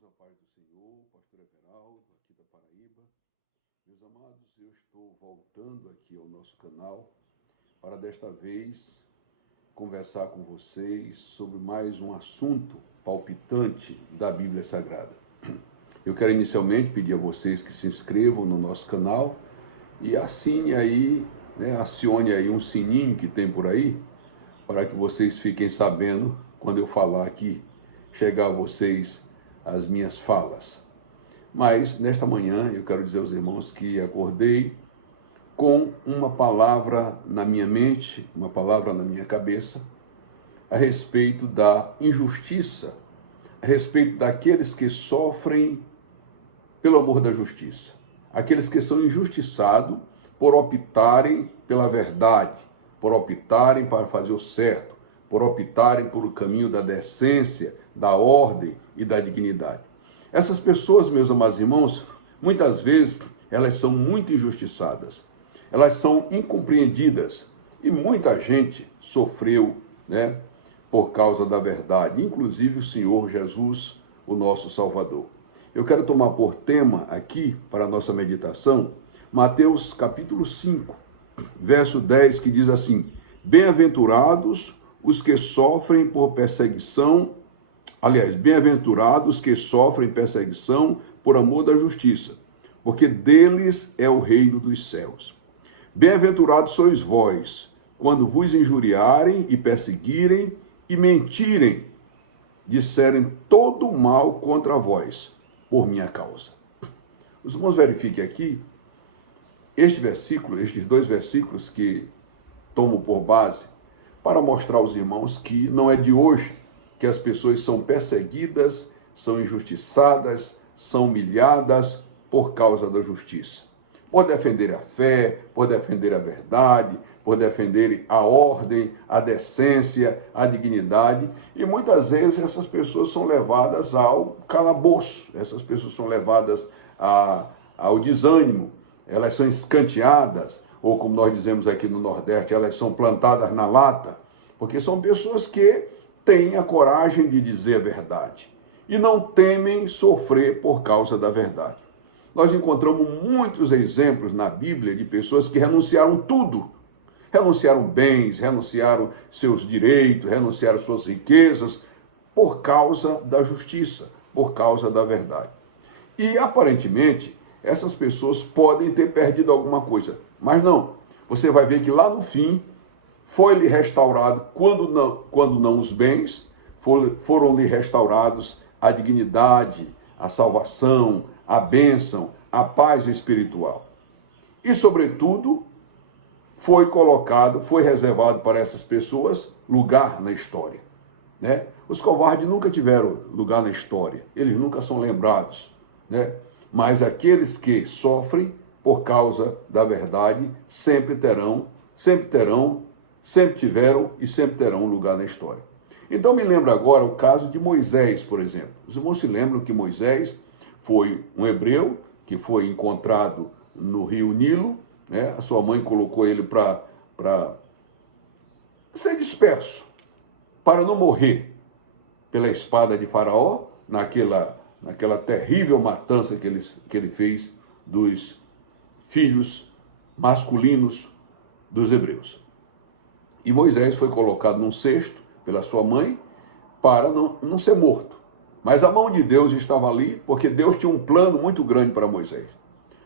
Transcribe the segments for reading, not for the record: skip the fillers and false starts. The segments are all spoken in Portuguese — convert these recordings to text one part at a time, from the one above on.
irmãos, a paz do Senhor, pastor Everaldo, aqui da Paraíba. Meus amados, eu estou voltando aqui ao nosso canal para desta vez conversar com vocês sobre mais um assunto palpitante da Bíblia Sagrada. Eu quero inicialmente pedir a vocês que se inscrevam no nosso canal e assine aí, acione aí um sininho que tem por aí, para que vocês fiquem sabendo quando eu falar aqui, chegar a vocês as minhas falas. Mas nesta manhã eu quero dizer aos irmãos que acordei com uma palavra na minha mente, uma palavra na minha cabeça, a respeito da injustiça, a respeito daqueles que sofrem pelo amor da justiça, aqueles que são injustiçados por optarem pela verdade, por optarem para fazer o certo, por optarem por o caminho da decência, da ordem e da dignidade. Essas pessoas, meus amados irmãos, muitas vezes elas são muito injustiçadas, elas são incompreendidas e muita gente sofreu, por causa da verdade, inclusive o Senhor Jesus, o nosso Salvador. Eu quero tomar por tema aqui, para a nossa meditação, Mateus capítulo 5, verso 10, que diz assim: bem-aventurados os que sofrem por perseguição, bem-aventurados que sofrem perseguição por amor da justiça, porque deles é o reino dos céus. Bem-aventurados sois vós, quando vos injuriarem e perseguirem e mentirem, disserem todo o mal contra vós, por minha causa. Os irmãos verifiquem aqui, estes dois versículos que tomo por base, para mostrar aos irmãos que não é de hoje que as pessoas são perseguidas, são injustiçadas, são humilhadas por causa da justiça. Por defender a fé, por defender a verdade, por defender a ordem, a decência, a dignidade. E muitas vezes essas pessoas são levadas ao calabouço, essas pessoas são levadas ao desânimo, elas são escanteadas, ou como nós dizemos aqui no Nordeste, elas são plantadas na lata, porque são pessoas que têm a coragem de dizer a verdade e não temem sofrer por causa da verdade. Nós encontramos muitos exemplos na Bíblia de pessoas que renunciaram tudo, renunciaram bens, renunciaram seus direitos, renunciaram suas riquezas, por causa da justiça, por causa da verdade. E aparentemente, essas pessoas podem ter perdido alguma coisa, mas não. Você vai ver que lá no fim, foi-lhe restaurado, quando não os bens, foram-lhe restaurados a dignidade, a salvação, a bênção, a paz espiritual. E, sobretudo, foi reservado para essas pessoas lugar na história. Os covardes nunca tiveram lugar na história, eles nunca são lembrados. Mas aqueles que sofrem por causa da verdade sempre tiveram e sempre terão lugar na história. Então me lembra agora o caso de Moisés, por exemplo. Os irmãos se lembram que Moisés foi um hebreu que foi encontrado no rio Nilo, a sua mãe colocou ele para ser disperso, para não morrer pela espada de Faraó, naquela terrível matança que ele fez dos filhos masculinos dos hebreus. E Moisés foi colocado num cesto pela sua mãe para não ser morto. Mas a mão de Deus estava ali, porque Deus tinha um plano muito grande para Moisés.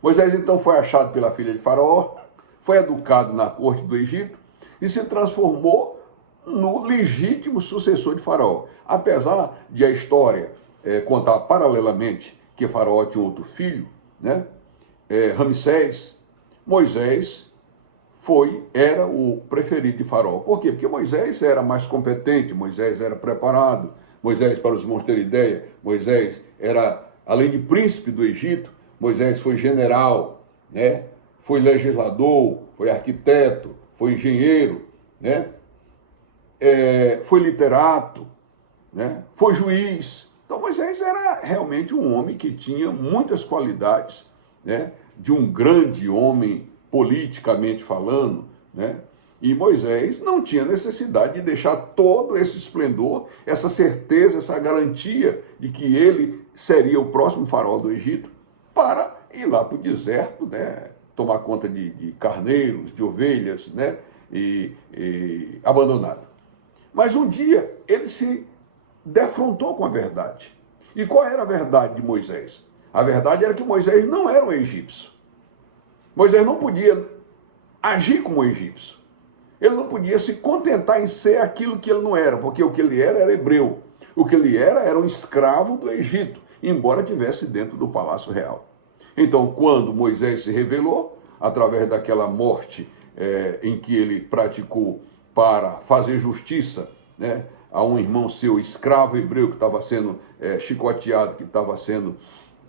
Moisés então foi achado pela filha de Faraó, foi educado na corte do Egito e se transformou no legítimo sucessor de Faraó. Apesar de a história contar paralelamente que Faraó tinha outro filho, Ramsés, Moisés era o preferido de Faraó. Por quê? Porque Moisés era mais competente, Moisés era preparado. Moisés, para os irmãos terem ideia, Moisés era, além de príncipe do Egito, Moisés foi general, foi legislador, foi arquiteto, foi engenheiro, foi literato, foi juiz. Então Moisés era realmente um homem que tinha muitas qualidades, de um grande homem politicamente falando, E Moisés não tinha necessidade de deixar todo esse esplendor, essa certeza, essa garantia de que ele seria o próximo faraó do Egito, para ir lá para o deserto, né, tomar conta de carneiros, de ovelhas, né, e abandonado. Mas um dia ele se defrontou com a verdade. E qual era a verdade de Moisés? A verdade era que Moisés não era um egípcio. Moisés não podia agir como um egípcio. Ele não podia se contentar em ser aquilo que ele não era, porque o que ele era hebreu. O que ele era um escravo do Egito, embora estivesse dentro do palácio real. Então, quando Moisés se revelou, através daquela morte em que ele praticou para fazer justiça, né, a um irmão seu, escravo hebreu, que estava sendo chicoteado, que estava sendo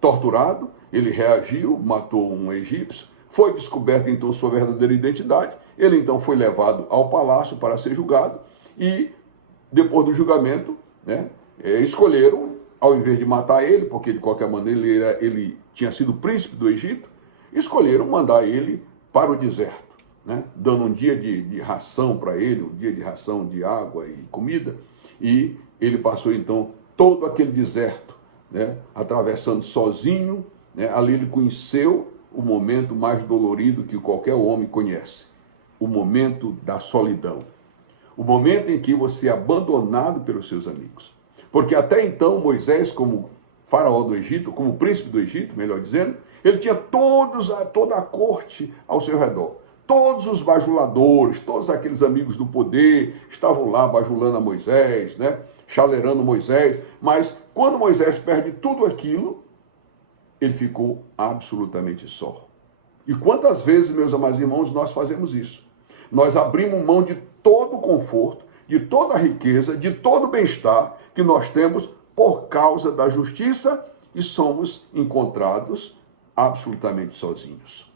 torturado, ele reagiu, matou um egípcio, foi descoberta então sua verdadeira identidade, ele então foi levado ao palácio para ser julgado e depois do julgamento, né, escolheram, ao invés de matar ele, porque de qualquer maneira ele tinha sido príncipe do Egito, escolheram mandar ele para o deserto, né, dando um dia de ração para ele, um dia de ração de água e comida, e ele passou então todo aquele deserto, né, atravessando sozinho, né, ali ele conheceu o momento mais dolorido que qualquer homem conhece, o momento da solidão, o momento em que você é abandonado pelos seus amigos. Porque até então Moisés, como faraó do Egito, como príncipe do Egito, melhor dizendo, ele tinha toda a corte ao seu redor. Todos os bajuladores, todos aqueles amigos do poder estavam lá bajulando a Moisés, né, chalerando Moisés. Mas quando Moisés perde tudo aquilo, ele ficou absolutamente só. E quantas vezes, meus amados irmãos, nós fazemos isso? Nós abrimos mão de todo o conforto, de toda a riqueza, de todo o bem-estar que nós temos por causa da justiça e somos encontrados absolutamente sozinhos.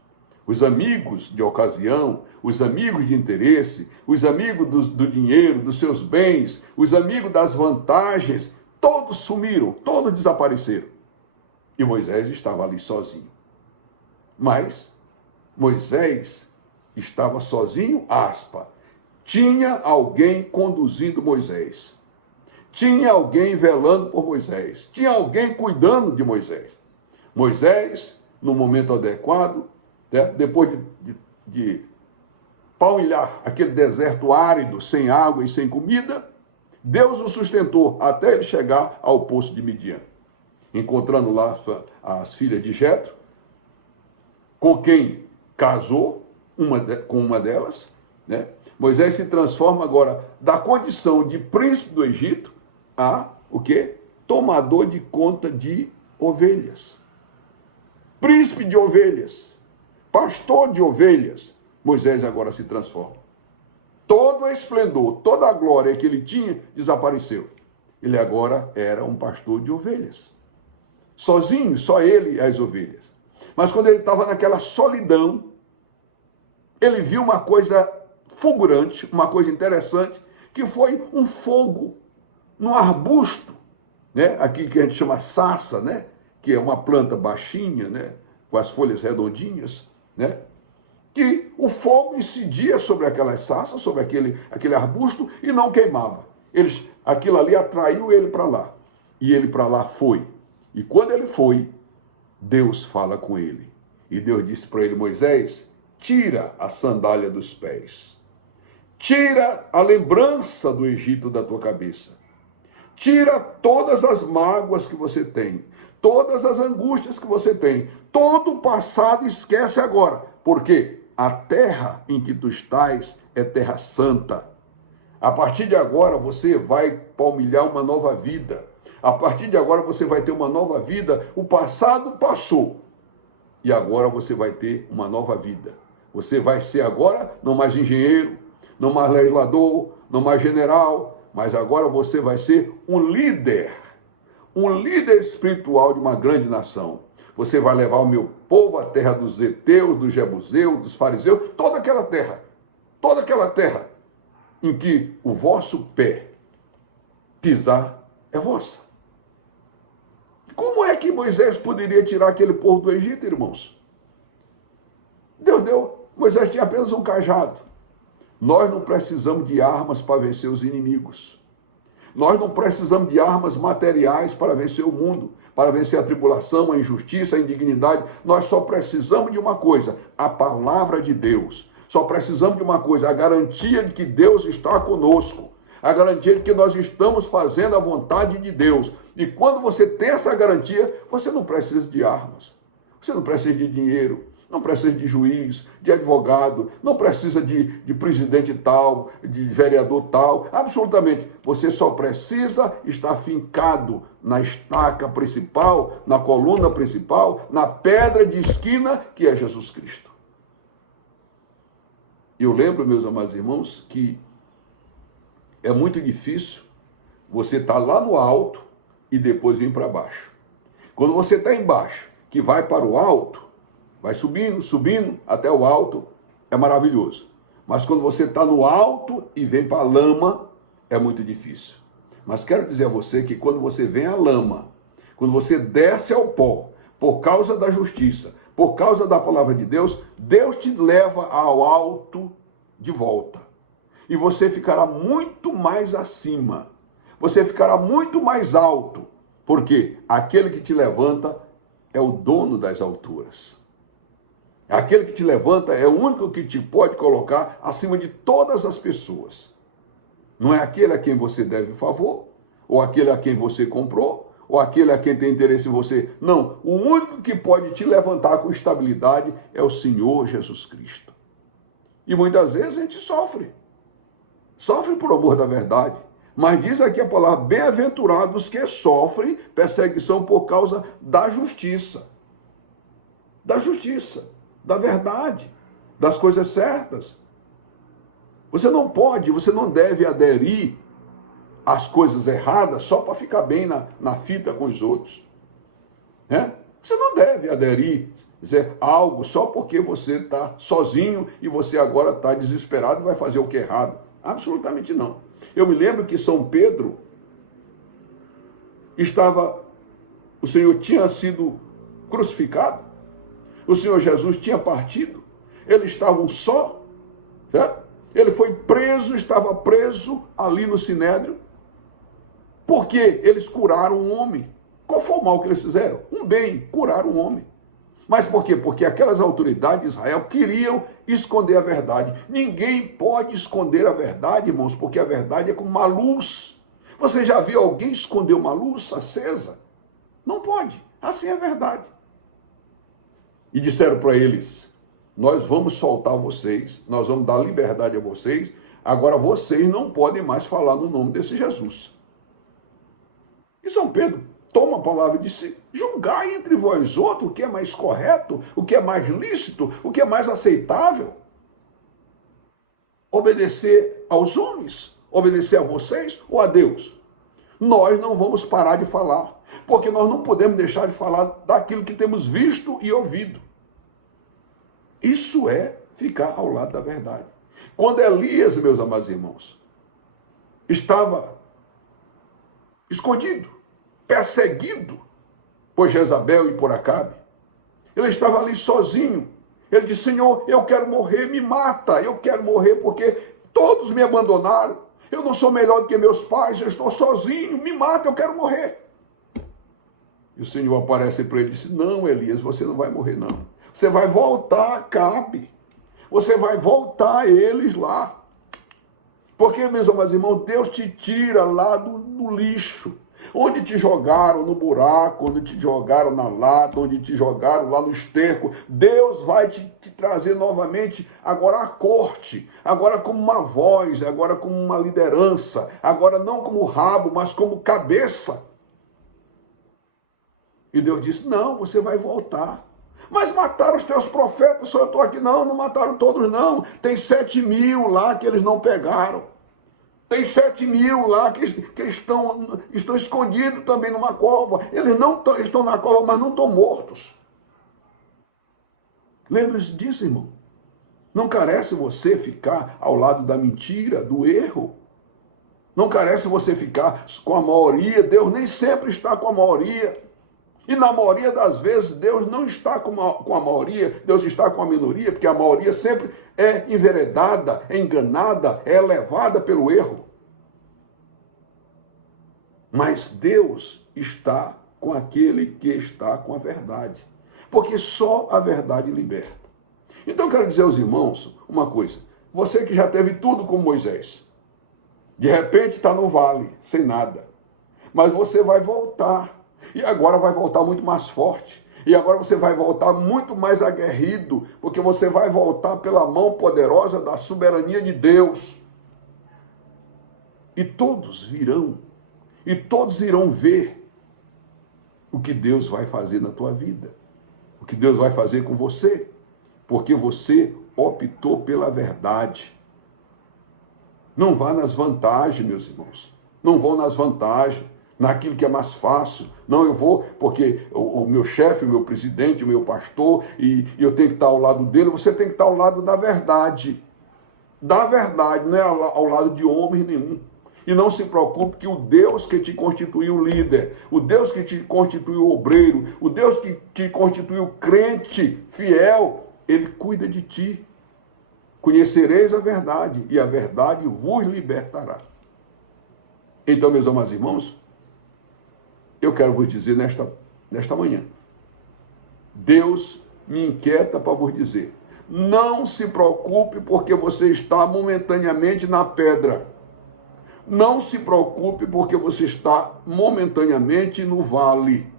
Os amigos de ocasião, os amigos de interesse, os amigos do dinheiro, dos seus bens, os amigos das vantagens, todos sumiram, todos desapareceram. E Moisés estava ali sozinho. Mas Moisés estava sozinho, aspa. Tinha alguém conduzindo Moisés. Tinha alguém velando por Moisés. Tinha alguém cuidando de Moisés. Moisés, no momento adequado, né, depois de palmilhar aquele deserto árido, sem água e sem comida, Deus o sustentou até ele chegar ao poço de Midian. Encontrando lá as filhas de Jetro, com quem casou com uma delas, né? Moisés se transforma agora da condição de príncipe do Egito a o quê? Tomador de conta de ovelhas. Príncipe de ovelhas, pastor de ovelhas, Moisés agora se transforma. Todo o esplendor, toda a glória que ele tinha desapareceu. Ele agora era um pastor de ovelhas. Sozinho, só ele e as ovelhas. Mas quando ele estava naquela solidão, ele viu uma coisa fulgurante, uma coisa interessante, que foi um fogo num arbusto, né? Aqui que a gente chama sassa, né? Que é uma planta baixinha, né? Com as folhas redondinhas, né? Que o fogo incidia sobre aquelas sassas, sobre aquele arbusto e não queimava. Aquilo ali atraiu ele para lá. E ele para lá foi. E quando ele foi, Deus fala com ele. E Deus disse para ele, Moisés, tira a sandália dos pés. Tira a lembrança do Egito da tua cabeça. Tira todas as mágoas que você tem. Todas as angústias que você tem. Todo o passado esquece agora. Por quê? A terra em que tu estás é terra santa. A partir de agora você vai palmilhar uma nova vida. A partir de agora você vai ter uma nova vida. O passado passou. E agora você vai ter uma nova vida. Você vai ser agora não mais engenheiro, não mais legislador, não mais general, mas agora você vai ser um líder espiritual de uma grande nação. Você vai levar o meu povo à terra dos heteus, dos jebuseus, dos fariseus, toda aquela terra em que o vosso pé pisar é vossa. Como é que Moisés poderia tirar aquele povo do Egito, irmãos? Moisés tinha apenas um cajado. Nós não precisamos de armas para vencer os inimigos. Nós não precisamos de armas materiais para vencer o mundo, para vencer a tribulação, a injustiça, a indignidade. Nós só precisamos de uma coisa, a palavra de Deus. Só precisamos de uma coisa, a garantia de que Deus está conosco. A garantia de que nós estamos fazendo a vontade de Deus. E quando você tem essa garantia, você não precisa de armas. Você não precisa de dinheiro. Não precisa de juiz, de advogado, não precisa de presidente tal, de vereador tal, absolutamente. Você só precisa estar fincado na estaca principal, na coluna principal, na pedra de esquina, que é Jesus Cristo. Eu lembro, meus amados irmãos, que é muito difícil você estar lá no alto e depois vir para baixo. Quando você está embaixo, que vai para o alto, vai subindo, subindo até o alto, é maravilhoso. Mas quando você está no alto e vem para a lama, é muito difícil. Mas quero dizer a você que quando você vem à lama, quando você desce ao pó, por causa da justiça, por causa da palavra de Deus, Deus te leva ao alto de volta. E você ficará muito mais acima. Você ficará muito mais alto. Porque aquele que te levanta é o dono das alturas. Aquele que te levanta é o único que te pode colocar acima de todas as pessoas. Não é aquele a quem você deve favor, ou aquele a quem você comprou, ou aquele a quem tem interesse em você. Não, o único que pode te levantar com estabilidade é o Senhor Jesus Cristo. E muitas vezes a gente sofre. Sofre por amor da verdade. Mas diz aqui a palavra, bem-aventurados que sofrem perseguição por causa da justiça. Da justiça. Da verdade, das coisas certas. Você não pode, você não deve aderir às coisas erradas só para ficar bem na fita com os outros. Você não deve aderir a algo só porque você está sozinho e você agora está desesperado e vai fazer o que é errado. Absolutamente não. Eu me lembro que São Pedro o Senhor tinha sido crucificado. O Senhor Jesus tinha partido, eles estavam só, certo? Ele foi preso, estava preso ali no Sinédrio, porque eles curaram um homem. Qual foi o mal que eles fizeram? Um bem, curaram um homem. Mas por quê? Porque aquelas autoridades de Israel queriam esconder a verdade. Ninguém pode esconder a verdade, irmãos, porque a verdade é como uma luz. Você já viu alguém esconder uma luz acesa? Não pode, assim é a verdade. E disseram para eles, nós vamos soltar vocês, nós vamos dar liberdade a vocês, agora vocês não podem mais falar no nome desse Jesus. E São Pedro toma a palavra e disse, julgai entre vós outros o que é mais correto, o que é mais lícito, o que é mais aceitável. Obedecer aos homens, obedecer a vocês ou a Deus. Nós não vamos parar de falar, porque nós não podemos deixar de falar daquilo que temos visto e ouvido. Isso é ficar ao lado da verdade. Quando Elias, meus amados irmãos, estava escondido, perseguido por Jezabel e por Acabe, ele estava ali sozinho. Ele disse, Senhor, eu quero morrer, me mata, eu quero morrer porque todos me abandonaram. Eu não sou melhor do que meus pais, eu estou sozinho, me mata, eu quero morrer. E o Senhor aparece para ele e disse, não, Elias, você não vai morrer, não. Você vai voltar a Acabe. Você vai voltar a eles lá. Porque, meus amados irmãos, Deus te tira lá do lixo. Onde te jogaram no buraco, onde te jogaram na lata, onde te jogaram lá no esterco. Deus vai te trazer novamente agora à corte. Agora como uma voz, agora como uma liderança. Agora não como rabo, mas como cabeça. E Deus disse, não, você vai voltar. Mas mataram os teus profetas, só eu estou aqui. Não, não mataram todos não. Tem 7.000 lá que eles não pegaram. Tem 7.000 lá que estão escondidos também numa cova. Eles não estão na cova, mas não estão mortos. Lembre-se disso, irmão. Não carece você ficar ao lado da mentira, do erro. Não carece você ficar com a maioria. Deus nem sempre está com a maioria. E na maioria das vezes, Deus não está com a maioria, Deus está com a minoria, porque a maioria sempre é enveredada, é enganada, é levada pelo erro. Mas Deus está com aquele que está com a verdade, porque só a verdade liberta. Então eu quero dizer aos irmãos uma coisa, você que já teve tudo com Moisés, de repente está no vale, sem nada, mas você vai voltar. E agora vai voltar muito mais forte. E agora você vai voltar muito mais aguerrido, porque você vai voltar pela mão poderosa da soberania de Deus. E todos virão, e todos irão ver o que Deus vai fazer na tua vida, o que Deus vai fazer com você, porque você optou pela verdade. Não vá nas vantagens, meus irmãos. Não vão nas vantagens, naquilo que é mais fácil. Não, eu vou porque o meu chefe, o meu presidente, o meu pastor, e eu tenho que estar ao lado dele. Você tem que estar ao lado da verdade. Da verdade, não é ao lado de homem nenhum. E não se preocupe que o Deus que te constituiu líder, o Deus que te constituiu obreiro, o Deus que te constituiu crente, fiel, ele cuida de ti. Conhecereis a verdade, e a verdade vos libertará. Então, meus amados irmãos, eu quero vos dizer nesta manhã, Deus me inquieta para vos dizer, não se preocupe porque você está momentaneamente na pedra. Não se preocupe porque você está momentaneamente no vale.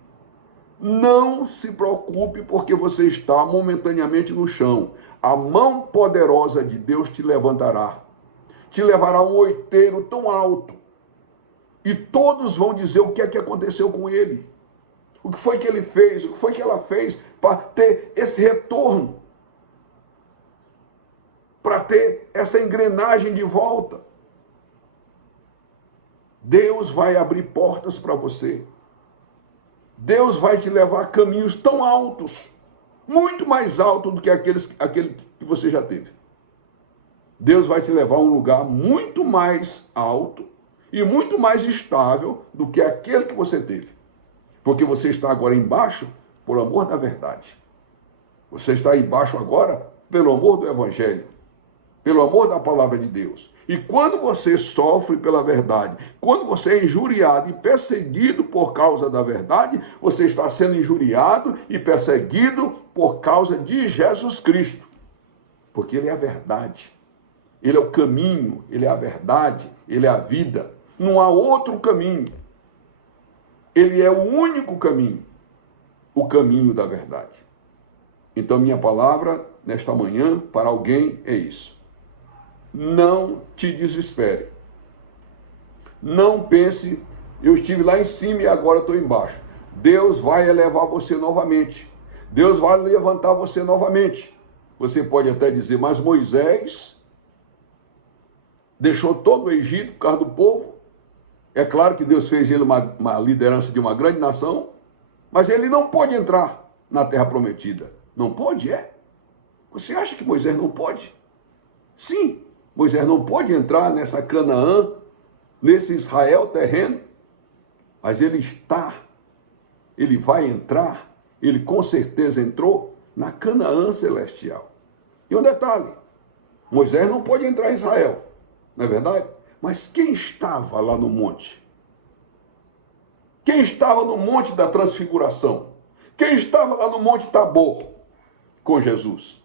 Não se preocupe porque você está momentaneamente no chão. A mão poderosa de Deus te levantará. Te levará a um outeiro tão alto. E todos vão dizer o que é que aconteceu com ele. O que foi que ele fez, o que foi que ela fez para ter esse retorno. Para ter essa engrenagem de volta. Deus vai abrir portas para você. Deus vai te levar a caminhos tão altos, muito mais altos do que aquele que você já teve. Deus vai te levar a um lugar muito mais alto e muito mais estável do que aquele que você teve. Porque você está agora embaixo por amor da verdade. Você está embaixo agora pelo amor do Evangelho, pelo amor da palavra de Deus. E quando você sofre pela verdade, quando você é injuriado e perseguido por causa da verdade, você está sendo injuriado e perseguido por causa de Jesus Cristo. Porque Ele é a verdade. Ele é o caminho, Ele é a verdade, Ele é a vida. Não há outro caminho. Ele é o único caminho, o caminho da verdade. Então, minha palavra nesta manhã para alguém é isso. Não te desespere. Não pense, eu estive lá em cima e agora estou embaixo. Deus vai elevar você novamente. Deus vai levantar você novamente. Você pode até dizer, mas Moisés deixou todo o Egito por causa do povo. É claro que Deus fez ele uma liderança de uma grande nação, mas ele não pode entrar na terra prometida. Não pode, é? Você acha que Moisés não pode? Sim, Moisés não pode entrar nessa Canaã, nesse Israel terreno, mas ele vai entrar, ele com certeza entrou na Canaã celestial. E um detalhe, Moisés não pode entrar em Israel, não é verdade? Mas quem estava lá no monte? Quem estava no monte da transfiguração? Quem estava lá no monte Tabor com Jesus?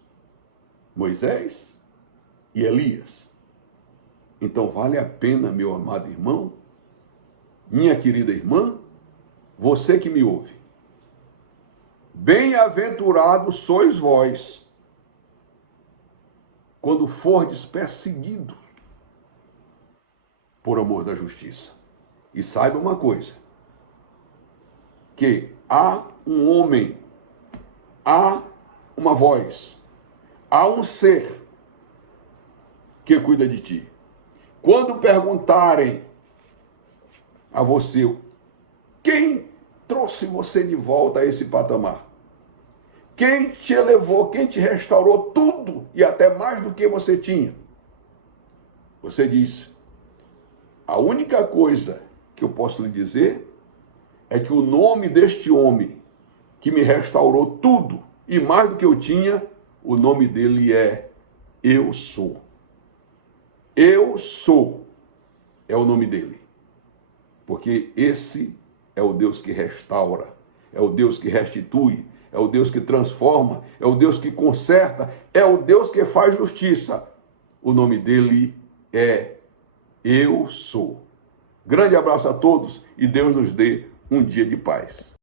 Moisés e Elias. Então vale a pena, meu amado irmão, minha querida irmã, você que me ouve. Bem-aventurados sois vós, quando fordes perseguido por amor da justiça. E saiba uma coisa, que há um homem, há uma voz, há um ser que cuida de ti. Quando perguntarem a você, quem trouxe você de volta a esse patamar? Quem te elevou, quem te restaurou tudo e até mais do que você tinha? Você diz, a única coisa que eu posso lhe dizer é que o nome deste homem que me restaurou tudo, e mais do que eu tinha, o nome dele é Eu Sou. Eu Sou é o nome dele, porque esse é o Deus que restaura, é o Deus que restitui, é o Deus que transforma, é o Deus que conserta, é o Deus que faz justiça. O nome dele é Eu Sou. Grande abraço a todos e Deus nos dê um dia de paz.